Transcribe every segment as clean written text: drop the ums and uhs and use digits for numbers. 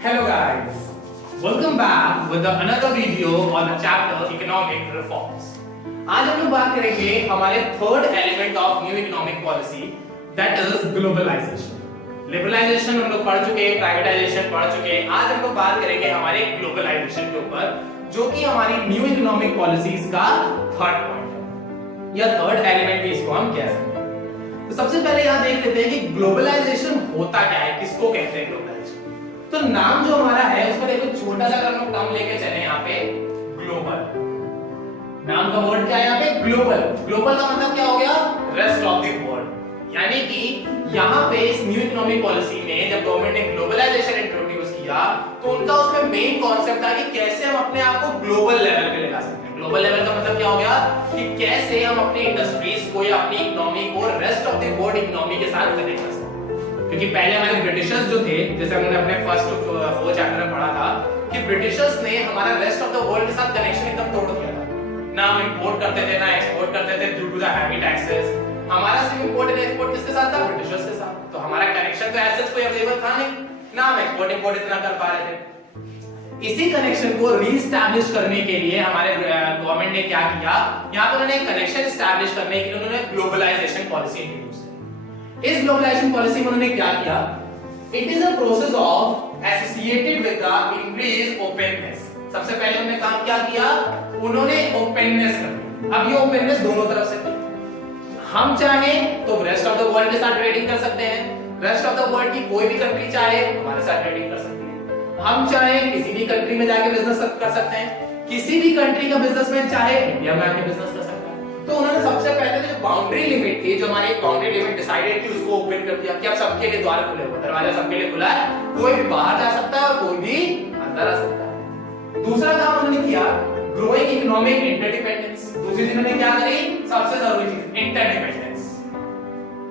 Hello guys, welcome back with another video on the chapter Economic Reforms. आज हम लोग बात करेंगे हमारे third element of new economic policy that is globalisation. Liberalisation हम लोग पढ़ चुके हैं, प्राइवेटाइजेशन पढ़ चुके हैं। आज हम लोग बात करेंगे हमारे ग्लोबलाइजेशन के ऊपर, जो कि हमारी न्यू इकोनॉमिक पॉलिसीज का थर्ड पॉइंट है या थर्ड एलिमेंट भी इसको हम कह सकते हैं। तो सबसे पहले यहां देख लेते हैं कि ग्लोबलाइजेशन होता क्या है, किसको कहते हैं ग्लोबलाइजेशन। तो नाम जो हमारा है उसमें देखो छोटा सा अगर हम टर्म लेके चले यहाँ पे ग्लोबल, नाम का वर्ड क्या है यहाँ पे ग्लोबल। ग्लोबल का मतलब क्या हो गया, रेस्ट ऑफ द वर्ल्ड। यानी कि यहाँ पे इस न्यू इकोनॉमिक पॉलिसी में जब गवर्नमेंट ने ग्लोबलाइजेशन इंट्रोड्यूस किया तो उनका उसमें मेन कॉन्सेप्ट था कि कैसे हम अपने आप को ग्लोबल लेवल पे ले जा सकते हैं। ग्लोबल लेवल का मतलब क्या हो गया कि कैसे हम अपनी इंडस्ट्रीज को या अपनी इकोनॉमी को rest of the world economy के साथ कनेक्ट कर सकते हैं। क्योंकि पहले हमारे ब्रिटिशर्स जो थे, जैसे हमने अपने फर्स्ट 4 चैप्टर में पढ़ा था कि ब्रिटिशर्स ने हमारा रेस्ट ऑफ द वर्ल्ड के साथ कनेक्शन एकदम तोड़ दिया था। ना हम इंपोर्ट करते थे ना एक्सपोर्ट करते थे due to the heavy taxes. हमारा सिर्फ इंपोर्ट एंड एक्सपोर्ट किसके साथ था, ब्रिटिशर्स के साथ। तो हमारा कनेक्शन तो ऐसे कोई अवेलेबल था नहीं, ना हम एक्सपोर्ट इंपोर्ट इतना कर पा रहे थे। इसी कनेक्शन को रीस्टैब्लिश करने के लिए हमारे गवर्नमेंट ने क्या किया, यहाँ पर उन्होंने कनेक्शन एस्टैब्लिश करने के लिए उन्होंने ग्लोबलाइजेशन पॉलिसी इंट्रोड्यूस की। इस ग्लोबलाइजेशन पॉलिसी में उन्होंने क्या किया, it is a process of associated with the increase openness. सबसे पहले उन्होंने काम क्या किया, उन्होंने ओपननेस कर दी। अब ये ओपननेस दोनों तरफ से थी। हम चाहे तो रेस्ट ऑफ द वर्ल्ड के साथ ट्रेडिंग कर सकते हैं, रेस्ट ऑफ द वर्ल्ड की कोई भी कंट्री चाहे हमारे साथ ट्रेडिंग कर सकती है। हम चाहे किसी भी कंट्री में जाके बिजनेस कर सकते हैं, किसी भी कंट्री का बिजनेसमैन चाहे इंडिया में आके बिजनेस कर सकता है। तो उन्होंने सबसे पहले जो बाउंड्री लिमिट थी, जो हमारी बाउंड्री लिमिट डिसाइडेड थी, उसको ओपन कर दिया कि अब सबके लिए द्वार खुले हुए, दरवाजा सबके लिए खुला है, कोई भी बाहर जा सकता है और कोई भी अंदर आ सकता है। दूसरा काम उन्होंने किया, ग्रोइंग इकोनॉमिक इंटरडिपेंडेंस। दूसरी चीज उन्होंने क्या करी, सबसे जरूरी चीज इंटरडिपेंडेंस।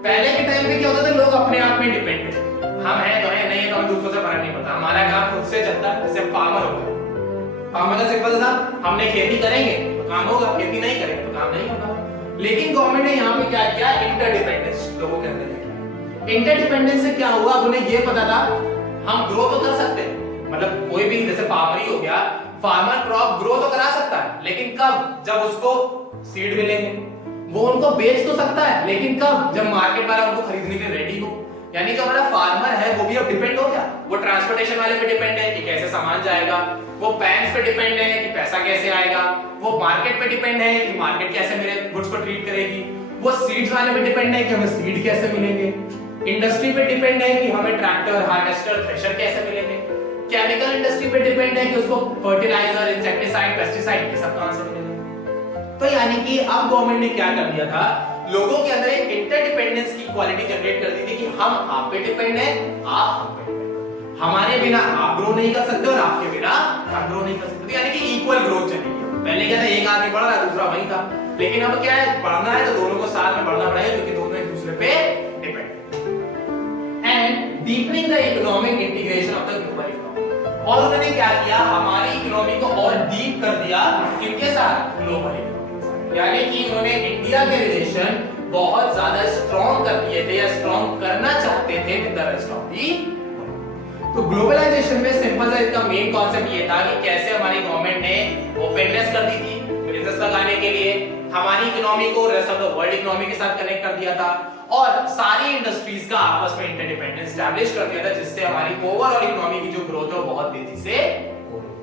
पहले के टाइम पे क्या होता था, लोग अपने आप में डिपेंडेंट, हम हैं तो है, नहीं है तो हम दूसरों से फर्क नहीं पड़ता, हमारा काम खुद से चलता है। जैसे फार्मर हो गया, फार्मर का सिंपल था, हमने खेती करेंगे तो काम होगा, खेती नहीं करेंगे तो काम नहीं होगा। लेकिन गवर्नमेंट ने यहाँ पे क्या किया, इंटरडिपेंडेंस लोगों के अंदर किया। इंटरडिपेंडेंस से क्या हुआ, उन्हें ये पता था हम ग्रो तो कर सकते हैं, मतलब कोई भी जैसे फार्मर ही हो गया, फार्मर क्रॉप ग्रो तो करा सकता है, लेकिन कब, जब उसको सीड मिलेंगे। वो उनको बेच तो सकता है, लेकिन कब, जब मार्केट वाला उनको खरीदने के लिए रेडी हो। यानी कि हमारा फार्मर है वो भी अब डिपेंड हो गया, वो ट्रांसपोर्टेशन वाले पे डिपेंड है कि कैसे सामान जाएगा, वो बैंक्स पे डिपेंड है कि पैसा कैसे आएगा, वो मार्केट पे डिपेंड है कि मार्केट कैसे मेरे गुड्स को ट्रीट करेगी, वो सीड्स वाले पे डिपेंड है कि हमें सीड कैसे मिलेंगे, इंडस्ट्री पे डिपेंड है कि हमें ट्रैक्टर, हार्वेस्टर, थ्रेशर कैसे मिलेंगे, केमिकल इंडस्ट्री पे डिपेंड है कि उसको फर्टिलाइजर, इंसेक्टिसाइड, पेस्टिसाइड ये सब कहां से मिलेंगे। तो यानी कि अब गवर्नमेंट ने क्या कर दिया था, लोगों के अंदर एक इंटरडिपेंडेंस की क्वालिटी जनरेट कर दी थी कि हम आप पे डिपेंड हैं, आप हम पे डिपेंड, हमारे बिना आप ग्रो नहीं कर सकते और आपके बिना हम ग्रो नहीं कर सकते। यानी कि इक्वल ग्रोथ चलेगी। पहले क्या था, एक आदमी बढ़ रहा है दूसरा वहीं था, लेकिन अब क्या है, बढ़ना है तो दोनों को साथ में बढ़ना पड़ेगा, क्योंकि दोनों एक दूसरे पे डिपेंड है। And deepening the economic integration of the global economy. और उन्होंने क्या किया, हमारी इकोनॉमी को और डीप कर दिया किनके साथ, ग्लोबल इकोनॉमी। यानी कि उन्होंने इंडिया के रिलेशन बहुत ज्यादा स्ट्रॉन्ग कर दिए थे या स्ट्रॉन्ग करना चाहते थे with the rest of the. तो ग्लोबलाइजेशन में सिंपल सा इसका मेन कॉन्सेप्ट ये था कि कैसे हमारी गवर्नमेंट ने ओपननेस कर दी थी बिजनेस लगाने के लिए, हमारी इकोनॉमी को rest of the world economy के साथ कनेक्ट कर दिया था और सारी इंडस्ट्रीज का आपस में इंटरडिपेंडेंस एस्टैब्लिश कर दिया था, जिससे हमारी ओवरऑल इकोनॉमी की जो ग्रोथ है वो बहुत तेजी से हो रही।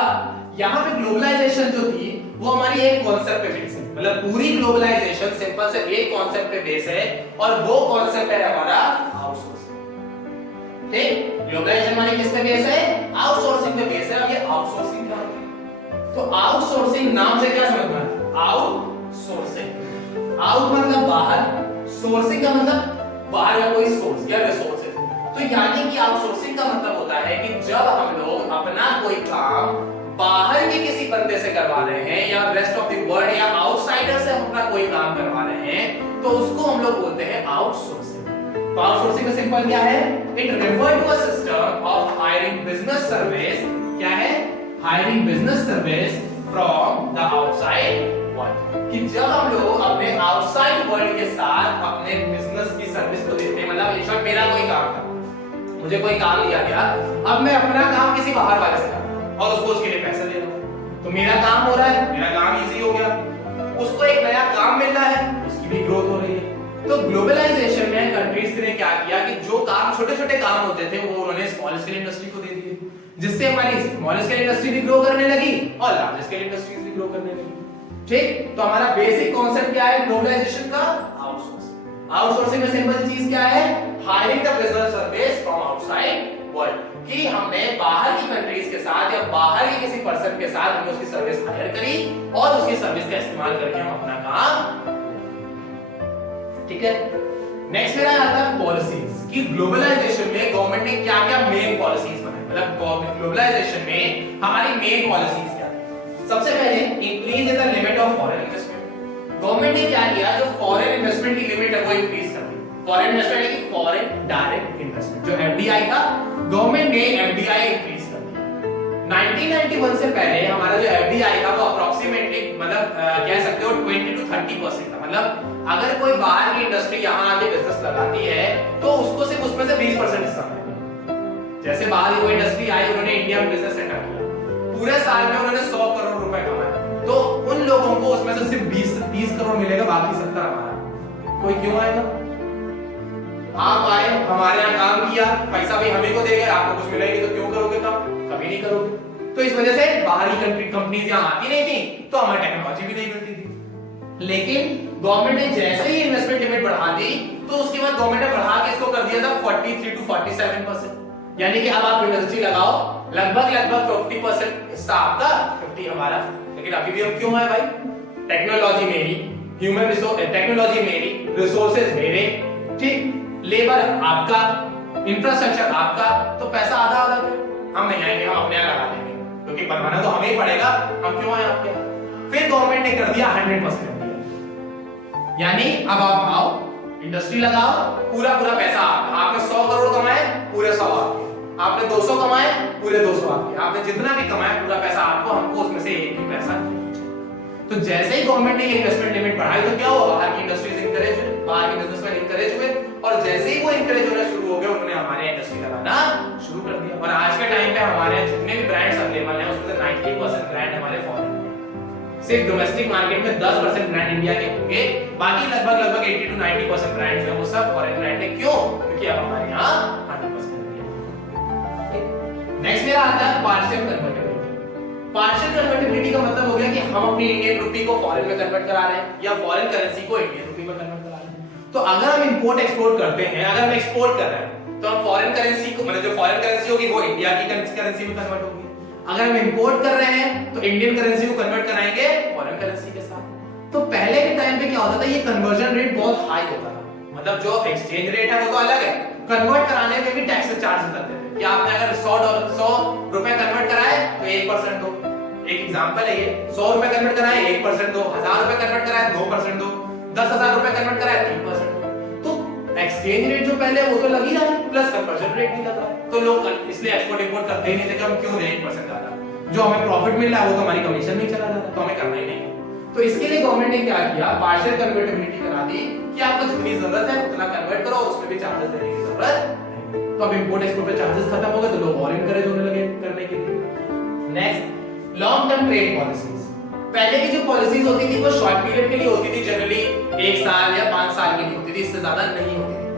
अब यहाँ पे ग्लोबलाइजेशन जो थी वो हमारी एक कॉन्सेप्ट पे बेस है, मतलब पूरी ग्लोबलाइजेशन सिंपल से एक कॉन्सेप्ट पे बेस है और वो कॉन्सेप्ट है हमारा आउटसोर्सिंग। ठीक, ग्लोबलाइजेशन हमारी किस पे बेस है, आउटसोर्सिंग पे बेस है। अब ये आउटसोर्सिंग क्या होता है, तो आउटसोर्सिंग नाम से क्या समझना है, आउटसोर्सिंग, आउट मतलब बाहर, सोर्सिंग का मतलब बाहर का कोई सोर्स या रिसोर्सेज। तो यानी कि आउटसोर्सिंग का मतलब होता है कि जब हम लोग अपना कोई काम बाहर के किसी बंदे से करवा रहे हैं या रेस्ट ऑफ द वर्ल्ड या आउटसाइडर से हम अपना कोई काम करवा रहे हैं, तो उसको हम लोग बोलते हैं आउटसोर्सिंग। तो आउटसोर्सिंग का सिंपल क्या है, it refer to a system of hiring business service, क्या है, hiring business service from the outside world. कि जब हम लोग अपने आउटसाइड वर्ल्ड के साथ अपने बिजनेस की सर्विस को देते हैं, मतलब इन शॉर्ट मेरा कोई काम था, मुझे कोई काम दिया गया, अब मैं अपना काम किसी बाहर वाले से कर रहा हूं और उसको उसके लिए पैसे दे रहा हूं, तो मेरा काम हो रहा है, मेरा काम इजी हो गया, उसको एक नया काम मिल रहा है, उसकी भी ग्रोथ हो रही है। तो ग्लोबलाइजेशन में कंट्रीज ने क्या किया कि जो काम छोटे-छोटे काम होते थे वो उन्होंने स्मॉल स्केल इंडस्ट्री को दे दिए, जिससे हमारी स्मॉल स्केल इंडस्ट्री भी ग्रो करने लगी और लार्ज स्केल इंडस्ट्रीज भी ग्रो करने लगी। ठीक, तो हमारा बेसिक कॉन्सेप्ट क्या है ग्लोबलाइजेशन का? आउटसोर्सिंग। आउटसोर्सिंग में सिंपल चीज क्या है? Hiring the business service from outside world, कि हमने बाहर की कंट्रीज के साथ या बाहर के किसी पर्सन के साथ हमने उसकी सर्विस हायर करी और उसकी सर्विस का इस्तेमाल करके हम अपना काम, ठीक है। नेक्स्ट मेरा आता है पॉलिसीज, कि ग्लोबलाइजेशन में गवर्नमेंट ने क्या-क्या मेन पॉलिसीज बनाई, मतलब ग्लोबलाइजेशन में हमारी मेन पॉलिसीज क्या है। सबसे पहले increase the limit of foreign investment. Government ने क्या किया, जो फॉरेन इन्वेस्टमेंट की लिमिट है वो इंक्रीज कर दी। फॉरेन इन्वेस्टमेंट की फॉरेन डायरेक्ट इन्वेस्टमेंट, जो एफडीआई था, गवर्नमेंट ने एफडीआई इंक्रीज कर दिया। 1991 से पहले हमारा जो एफडीआई था वो अप्रोक्सीमेटली मतलब कह सकते हो 20 to 30% था। मतलब अगर कोई बाहर की इंडस्ट्री यहाँ आके बिजनेस लगाती है तो उसको सिर्फ उसमें से 20% हिस्सा मिलेगा। जैसे बाहर की कोई इंडस्ट्री आई, उन्होंने इंडिया में बिजनेस सेटअप किया, पूरे साल में उन्होंने 100 करोड़ रुपए कमाए, तो उन लोगों को उसमें से सिर्फ 20-30 करोड़ मिलेगा, बाकी 70 हमारा। कोई क्यों आएगा? आप आए, हमारे यहाँ काम किया, पैसा भी हमें को देगा, आपको कुछ मिलेगी तो क्यों करोगे काम? कभी नहीं करोगे। तो इस वजह से बाहर की कंपनीज यहाँ आती नहीं थी, तो हमें टेक्नोलॉजी भी नहीं मिलती थी। लेकिन गवर्नमेंट ने जैसे ही इन्वेस्टमेंट लिमिट बढ़ा दी, तो उसके बाद गवर्नमेंट ने बढ़ा के इसको कर दिया था 43 to 47%। यानी कि अब आप इंडस्ट्री लगाओ, लगभग 50% हिस्सा आपका, 50 हमारा। लेकिन अभी भी हम क्यों है भाई? टेक्नोलॉजी मेरी, ह्यूमन रिसोर्स, टेक्नोलॉजी मेरी, रिसोर्सेज मेरे, ठीक, लेबर आपका, इंफ्रास्ट्रक्चर आपका, तो पैसा आधा आधा हम नहीं आएंगे, हम अपने यहाँ लगा देंगे, क्योंकि बनवाना तो हमें ही पड़ेगा, हम क्यों आए आपके? फिर गवर्नमेंट ने कर दिया 100%, यानी अब आप आओ, इंडस्ट्री लगाओ, पूरा पैसा आपने 100 करोड़ कमाए, पूरे 100 आपके, आपने 200 कमाए, पूरे 200 आपके, आपने जितना भी कमाया पूरा पैसा आपको, हमको उसमें से एक भी पैसा नहीं। तो जैसे ही गवर्नमेंट ने ये इन्वेस्टमेंट लिमिट बढ़ाई तो क्या हुआ? बाहर की इंडस्ट्रीज इंकरेज हुए, बाहर के बिजनेसमैन इंकरेज हुए, और जैसे ही वो इंकरेज होना शुरू हो गए, उन्होंने हमारे इंडस्ट्री लगाना शुरू कर दिया। और आज के टाइम पे हमारे जितने भी ब्रांड्स अवेलेबल हैं उसमें से 90% ब्रांड हमारे फॉरेन, सिर्फ डोमेस्टिक मार्केट में 10% ब्रांड इंडिया के होंगे, बाकी लगभग 80 to 90% ब्रांड्स हैं वो सब फॉरेन ब्रांड है। क्यों? क्योंकि अब हमारे यहाँ 100% है। नेक्स्ट मेरा आता है पार्शियल कन्वर्टिबिलिटी। पार्शियल कन्वर्टिबिलिटी का मतलब हो गया कि हम अपनी इंडियन रुपी को फॉरेन में कन्वर्ट करा रहे हैं या फॉरेन करेंसी को इंडियन रुपी में कन्वर्ट करा रहे हैं। तो अगर हम इंपोर्ट एक्सपोर्ट करते हैं, अगर हम एक्सपोर्ट कर रहे हैं तो हम फॉरेन करेंसी को, मतलब जो फॉरेन करेंसी होगी वो इंडिया की करेंसी में कन्वर्ट होगी। अगर हम इंपोर्ट कर रहे हैं तो इंडियन करेंसी को कन्वर्ट कराएंगे फॉरेन करेंसी के साथ। तो पहले के टाइम पे क्या होता था, ये कन्वर्जन रेट बहुत हाई होता था, मतलब जो एक्सचेंज रेट है वो तो अलग है, कन्वर्ट कराने में भी टैक्स चार्ज लगते थे कि आपने अगर 100 रुपए कन्वर्ट कराए तो 1% दो। एक एग्जांपल है ये, 100 रुपए कन्वर्ट कराए 1% दो, 1000 रुपए कन्वर्ट कराए 2% दो, 10,000 रुपए कन्वर्ट कराए 3% दो। तो एक्सचेंज रेट जो पहले वो तो लग ही रहा है, प्लस कन्वर्जन रेट भी लग रहा है, तो लोग इसलिए एक्सपोर्ट इंपोर्ट करते ही नहीं थे कि हम क्यों दें 1% ज्यादा, जो हमें प्रॉफिट मिल रहा है वो तो हमारी कमीशन में चला जाता है, तो हमें करना ही नहीं है। तो इसके लिए गवर्नमेंट ने क्या किया, पार्शियल कन्वर्टिबिलिटी करा दी कि आपको जितनी जरूरत है उतना कन्वर्ट करो और उसमें भी चार्जेस देने की जरूरत नहीं। तो अब इंपोर्ट एक्सपोर्ट पे चार्जेस खत्म हो गए तो लोग और इनकरेज होने लगे करने के लिए। Next, long term trade policies. पहले की जो पॉलिसीज होती थी वो शॉर्ट पीरियड के लिए होती थी, जनरली 1 साल या 5 साल के लिए होती थी, इससे ज्यादा नहीं होती थी।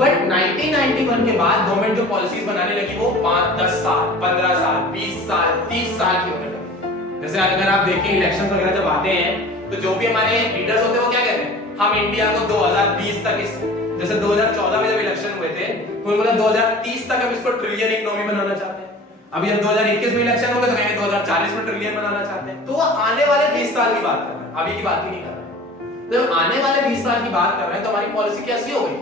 बट 1991 के बाद गवर्नमेंट जो पॉलिसीज बनाने लगी वो 5-10 साल, 15 साल, 20 साल, 30 साल की होने लगी। जैसे अगर आप देखें इलेक्शंस वगैरह जब आते हैं तो जो भी हमारे लीडर्स होते हैं वो क्या कहते हैं, हम इंडिया को 2020 तक इस, जैसे 2014 में जब इलेक्शन हुए थे तो उन्होंने 2030 तक हम इसको ट्रिलियन इकोनॉमी बनाना चाहते हैं। अभी अब 2021 में इलेक्शन हो गए तो कहेंगे 2040 में ट्रिलियन बनाना चाहते हैं। तो वो आने वाले 20 साल की बात कर रहे हैं, अभी की बात ही नहीं कर रहे। जब आने वाले 20 साल की बात कर रहे हैं तो हमारी पॉलिसी कैसी हो गई,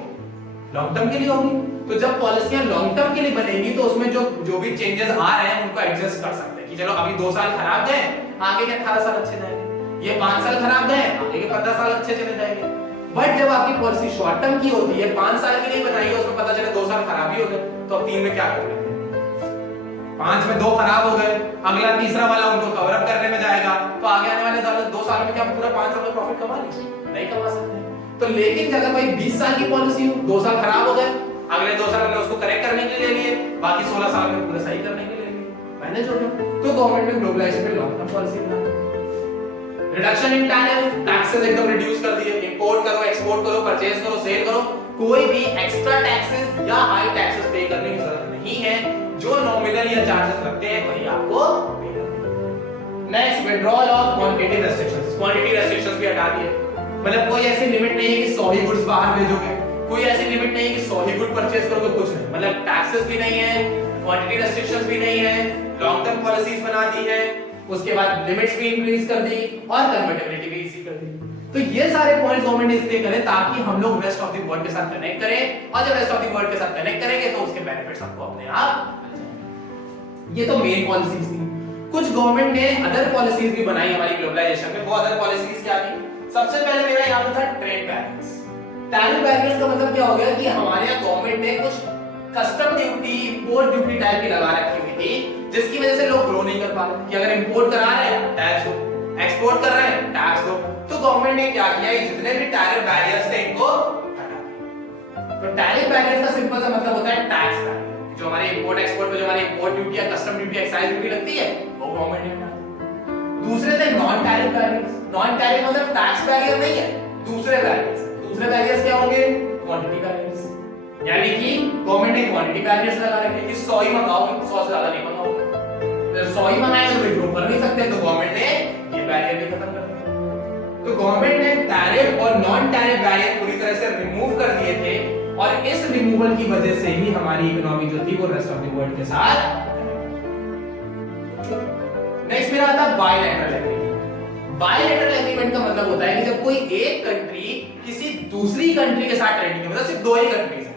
लॉन्ग टर्म के लिए होगी। तो जब पॉलिसियां लॉन्ग टर्म के लिए बनेगी तो उसमें जो भी चेंजेस आ रहे हैं उनको एडजस्ट कर सकते हैं कि चलो अभी 2 साल खराब गए, आगे के 18 साल अच्छे जाएंगे, ये 5 साल खराब गए, आगे के 15 साल अच्छे चले जाएंगे। बट जब आपकी पॉलिसी शॉर्ट टर्म की होती है, 5 साल के लिए बनाई है, उसमें पता चले 2 साल खराब ही हो गए, तो अब 3 में क्या करेंगे, 5 में 2 खराब हो गए, अगला तीसरा वाला उनको कवर अप करने में जाएगा, तो आगे आने वाले 2 साल में क्या पूरा 5 साल का प्रॉफिट कमा लेंगे? नहीं कमा सकते। तो लेकिन अगर भाई 20 साल की पॉलिसी हो, 2 साल खराब हो गए, अगले 2 साल में उसको करेक्ट करने के लिए ले लिए, बाकी 16 साल में पूरा सही करने के लिए ले लिए, मैनेज हो गया। तो गवर्नमेंट ने ग्लोबलाइजेशन पे लॉन्ग टर्म पॉलिसी बना दी। रिडक्शन इन टैरिफ, टैक्सेस एकदम रिड्यूस कर दिए, इंपोर्ट करो, एक्सपोर्ट करो, परचेज करो, सेल करो, कोई भी एक्स्ट्रा टैक्सेस या हाई टैक्सेस पे करने की जरूरत नहीं है, जो नॉमिनल या चार्जेस लगते हैं वही आपको पे करने हैं। Next, withdrawal of quantity restrictions, quantity restrictions भी हटा दिए, मतलब कोई ऐसी लिमिट नहीं है कि 100 ही गुड्स बाहर भेजोगे, कोई ऐसी लिमिट नहीं है कि 100 ही गुड परचेज करोगे, कुछ नहीं, मतलब टैक्सेस भी नहीं है, क्वांटिटी रेस्ट्रिक्शंस भी नहीं है, लॉन्ग टर्म पॉलिसीज बना दी है, उसके बाद लिमिट्स भी इंक्रीज कर दी और कन्वर्टेबिलिटी भी इजी कर दी। तो ये सारे पॉइंट्स गवर्नमेंट ने इसलिए करे ताकि हम लोग रेस्ट ऑफ द वर्ल्ड के साथ कनेक्ट करें, और जब रेस्ट ऑफ द वर्ल्ड के साथ कनेक्ट करेंगे तो उसके बेनिफिट्स हमको अपने आप। ये तो मेन पॉलिसीज थी। कुछ गवर्नमेंट ने अदर पॉलिसीज भी बनाई हमारी ग्लोबलाइजेशन में। वो अदर पॉलिसीज क्या थी? सबसे पहले मेरा यहाँ पे था ट्रेड बैरियर्स। टैरिफ बैरियर्स का मतलब क्या हो गया कि हमारे यहाँ गवर्नमेंट ने कुछ custom duty, import duty type की लगा रखी हुई थी, जिसकी वजह से लोग ग्रो नहीं कर पा रहे कि अगर इंपोर्ट करा रहे हैं टैक्स दो, एक्सपोर्ट कर रहे हैं टैक्स दो। तो गवर्नमेंट ने क्या किया, जितने भी टैरिफ बैरियर्स थे इनको हटा दिया। तो टैरिफ बैरियर्स का सिंपल सा मतलब होता है टैक्स बैरियर, जो हमारे इंपोर्ट एक्सपोर्ट पे जो हमारी इंपोर्ट ड्यूटी या कस्टम ड्यूटी, एक्साइज ड्यूटी लगती है, वो गवर्नमेंट ने हटा दी। दूसरे थे non tariff barriers. Non tariff मतलब टैक्स बैरियर नहीं है, दूसरे बैरियर्स। दूसरे बैरियर्स क्या होंगे? क्वांटिटी बैरियर्स, यानी कि गवर्नमेंट ने क्वांटिटी बैरियर्स लगा रखे कि 100 ही मंगाओगे, 100 से ज्यादा नहीं मंगाओगे। तो 100 ही मंगाएंगे तो ग्रो कर नहीं सकते, तो गवर्नमेंट ने ये बैरियर भी खत्म कर दिया। तो गवर्नमेंट ने टैरिफ और नॉन टैरिफ बैरियर पूरी तरह से रिमूव कर दिए थे, और इस रिमूवल की वजह से ही हमारी इकोनॉमी जो थी वो रेस्ट ऑफ द वर्ल्ड के साथ। नेक्स्ट मेरा आता है बायलैटरल एग्रीमेंट। बायलैटरल एग्रीमेंट का मतलब होता है कि जब कोई एक कंट्री किसी दूसरी कंट्री के साथ ट्रेडिंग, मतलब सिर्फ दो ही कंट्रीज हैं,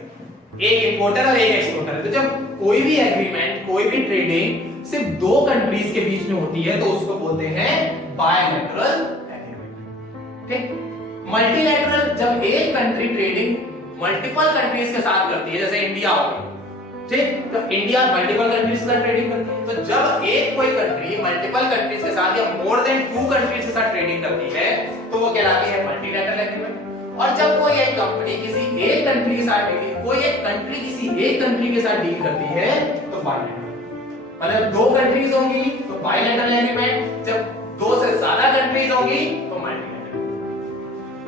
एक इंपोर्टर और एक एक्सपोर्टर है, तो जब कोई भी एग्रीमेंट, कोई भी ट्रेडिंग सिर्फ दो कंट्रीज के बीच में होती है तो उसको बोलते हैं बायलैटरल एग्रीमेंट। ठीक। मल्टीलैटरल, जब एक कंट्री ट्रेडिंग मल्टीपल कंट्रीज के साथ करती है, जैसे इंडिया हो गई, ठीक, तो इंडिया मल्टीपल कंट्रीज के साथ ट्रेडिंग करती है। तो जब एक कोई कंट्री मल्टीपल कंट्रीज के साथ या मोर देन 2 कंट्रीज के साथ ट्रेडिंग करती है तो वो कहलाती है मल्टीलैटरल एग्रीमेंट। और जब कोई एक कंपनी किसी एक कंट्री के साथ डील, कोई एक कंट्री किसी एक कंट्री के साथ डील करती है तो बायलैटरल, मतलब 2 कंट्रीज होंगी तो बायलैटरल एग्रीमेंट, जब 2 से ज्यादा कंट्रीज होंगी तो मल्टीलैटरल।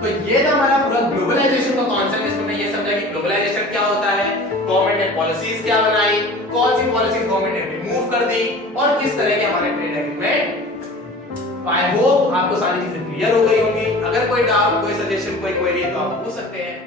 तो ये था हमारा पूरा ग्लोबलाइजेशन का कॉन्सेप्ट। इसमें हमने ये समझा कि ग्लोबलाइजेशन क्या होता है, गवर्नमेंट ने पॉलिसीज क्या बनाई, कौन सी पॉलिसीज गवर्नमेंट ने रिमूव कर दी, और किस तरह के हमारे ट्रेड एग्रीमेंट। आई होप आपको सारी चीजें क्लियर हो गई होंगी। अगर कोई डाउट, कोई सजेशन, कोई क्वेरी है तो आप पूछ सकते हैं।